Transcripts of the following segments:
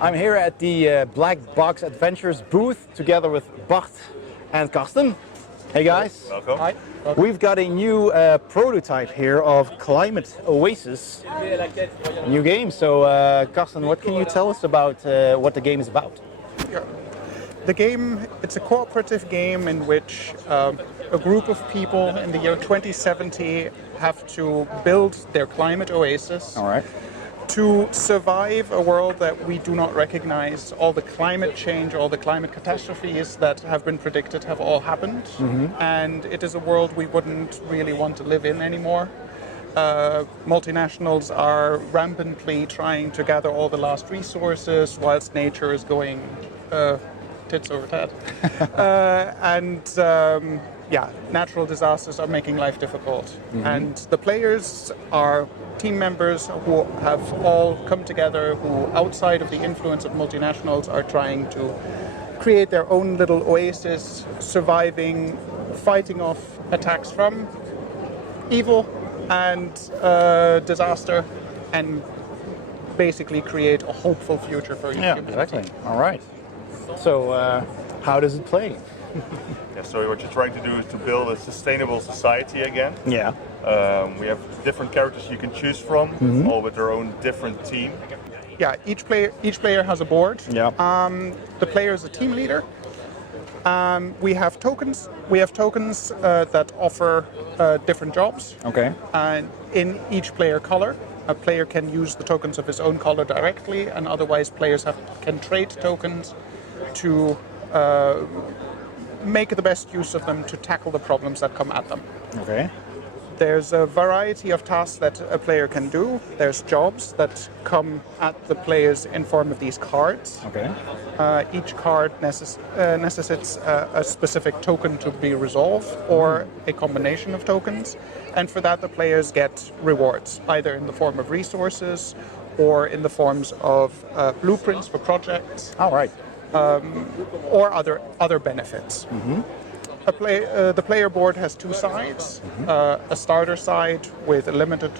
I'm here at the Black Box Adventures booth together with Bart and Karsten. Hey guys. Welcome. Hi. We've got a new prototype here of Climate Oasis, new game. So Karsten, what can you tell us about what the game is about? Yeah. The game, it's a cooperative game in which a group of people in the year 2070 have to build their climate oasis. All right. To survive a world that we do not recognize. All the climate change, all the climate catastrophes that have been predicted have all happened. And it is a world we wouldn't really want to live in anymore. Multinationals are rampantly trying to gather all the last resources whilst nature is going tits over tat. Natural disasters are making life difficult. And the players are team members who have all come together, who outside of the influence of multinationals are trying to create their own little oasis, surviving, fighting off attacks from evil and disaster, and basically create a hopeful future for humanity. Exactly. All right. So how does it play? Yeah, so what you're trying to do is to build a sustainable society again. Yeah. We have different characters you can choose from, all with their own different team. Yeah, each player has a board. Yeah. The player is a team leader. We have tokens. We have tokens that offer different jobs. Okay. And in each player color, a player can use the tokens of his own color directly, and otherwise players can trade tokens to make the best use of them to tackle the problems that come at them. Okay. There's a variety of tasks that a player can do. There's jobs that come at the players in form of these cards. Okay. Each card necessitates a specific token to be resolved or a combination of tokens. And for that, the players get rewards, either in the form of resources or in the forms of blueprints for projects. All right. Or other benefits. The player board has two sides: a starter side with a limited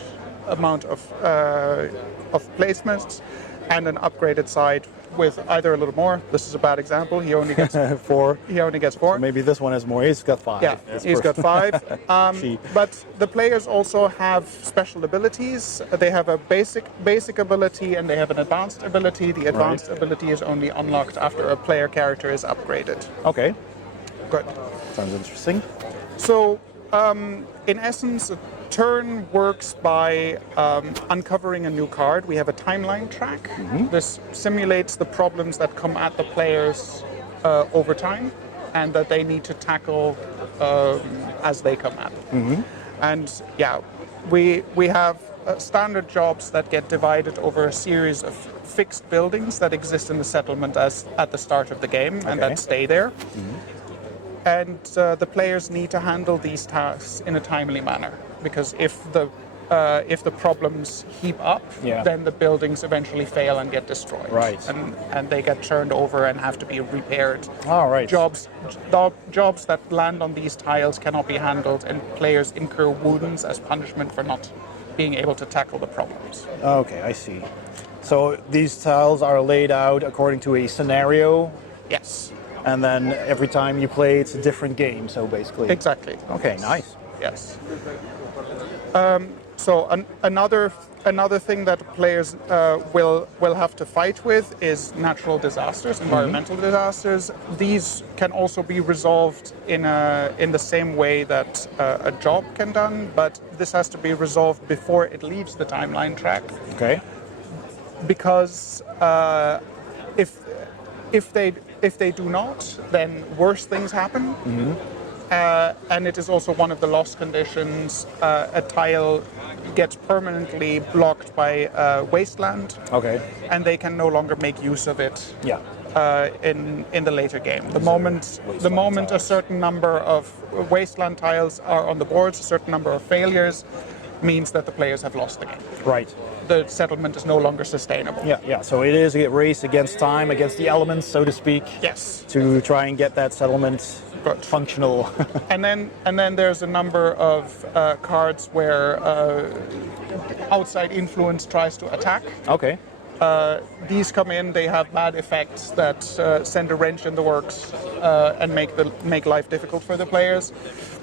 amount of placements, and an upgraded side with either a little more. This is a bad example. He only gets 4. He only gets 4. Maybe this one has more. He's got 5. Yeah, he's got 5. But the players also have special abilities. They have a basic ability and they have an advanced ability. The advanced ability is only unlocked after a player character is upgraded. Okay. Good. Sounds interesting. So, in essence, a turn works by uncovering a new card. We have a timeline track. This simulates the problems that come at the players over time and that they need to tackle as they come at them. And yeah, we have standard jobs that get divided over a series of fixed buildings that exist in the settlement as at the start of the game and that stay there. And the players need to handle these tasks in a timely manner, because if the problems heap up, then the buildings eventually fail and get destroyed. Right. And they get turned over and have to be repaired. All right. Jobs that land on these tiles cannot be handled, and players incur wounds as punishment for not being able to tackle the problems. Okay, I see. So these tiles are laid out according to a scenario. Yes. And then every time you play, it's a different game. So basically. Exactly. Okay, nice. Yes. So another thing that players will have to fight with is natural disasters, environmental disasters. These can also be resolved in the same way that a job can done, but this has to be resolved before it leaves the timeline track. Okay. Because if they do not, then worse things happen. And it is also one of the loss conditions. A tile gets permanently blocked by wasteland. Okay. And they can no longer make use of it. Yeah. In the later game. The moment a certain number of wasteland tiles are on the boards, a certain number of failures means that the players have lost the game. Right. The settlement is no longer sustainable. Yeah. So it is a race against time, against the elements, so to speak. Yes. To try and get that settlement functional. and then there's a number of cards where outside influence tries to attack. Okay. these come in, they have bad effects that send a wrench in the works and make life difficult for the players.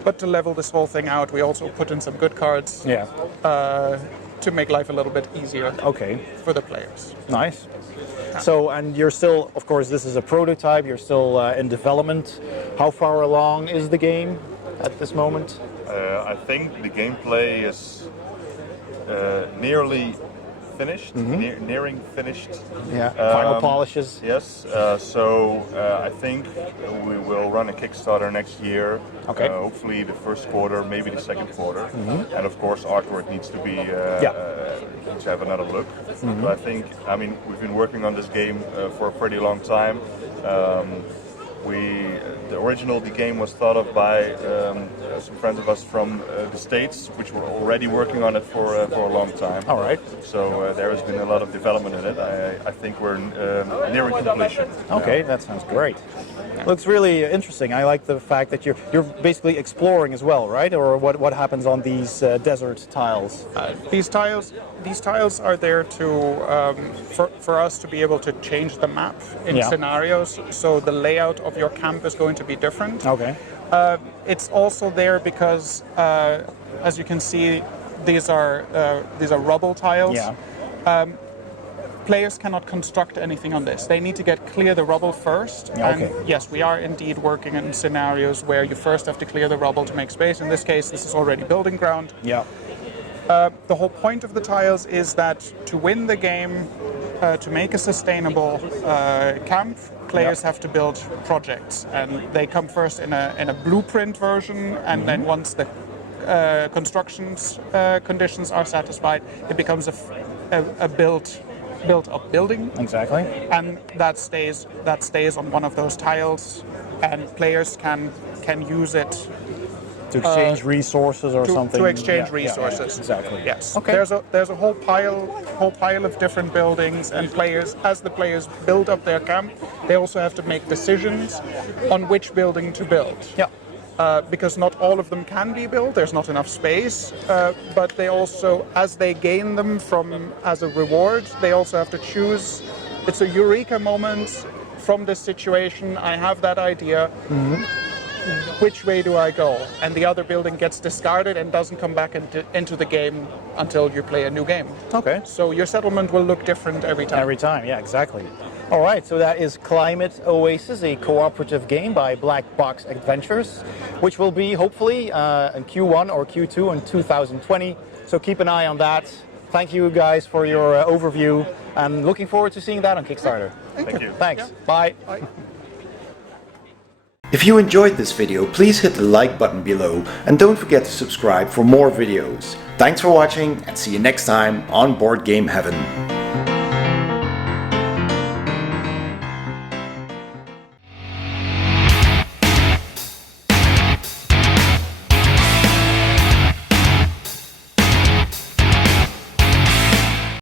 But to level this whole thing out, we also put in some good cards to make life a little bit easier for the players. Nice. So, and you're still, of course, this is a prototype, you're still in development. How far along is the game at this moment? I think the gameplay is nearly finished, nearing finished. Yeah, final polishes. Yes, so I think we will run a Kickstarter next year. Okay. Hopefully the first quarter, maybe the second quarter. And of course artwork needs to be needs to have another look. But I think, I mean, we've been working on this game for a pretty long time. The game was thought of by some friends of us from the States, which were already working on it for a long time. All right. So there has been a lot of development in it. I think we're nearing completion. Okay, that sounds great. Looks really interesting. I like the fact that you're basically exploring as well, right? Or what happens on these desert tiles? These tiles are there to for us to be able to change the map in scenarios. So the layout of your camp is going to be different. Okay. It's also there because, as you can see, these are rubble tiles. Yeah. Players cannot construct anything on this. They need to clear the rubble first. And yes, we are indeed working in scenarios where you first have to clear the rubble to make space. In this case, this is already building ground. Yeah. The whole point of the tiles is that to win the game, to make a sustainable camp, players have to build projects, and they come first in a blueprint version, and then once the constructions conditions are satisfied, it becomes a built-up building. Exactly. And that stays on one of those tiles, and players can use it to exchange resources or something. To exchange resources. Exactly. Yes. Okay. There's a whole pile of different buildings, and as the players build up their camp, they also have to make decisions on which building to build. Yeah. Because not all of them can be built, there's not enough space, but they also, as they gain them as a reward, they also have to choose. It's a eureka moment from this situation. I have that idea. Which way do I go? And the other building gets discarded and doesn't come back into the game until you play a new game. Okay. So your settlement will look different every time. Every time, yeah, exactly. All right, so that is Climate Oasis, a cooperative game by Black Box Adventures, which will be hopefully in Q1 or Q2 in 2020. So keep an eye on that. Thank you guys for your overview, and looking forward to seeing that on Kickstarter. Thank you. Thanks. Yeah. Bye. Bye. If you enjoyed this video, please hit the like button below and don't forget to subscribe for more videos. Thanks for watching and see you next time on Board Game Heaven.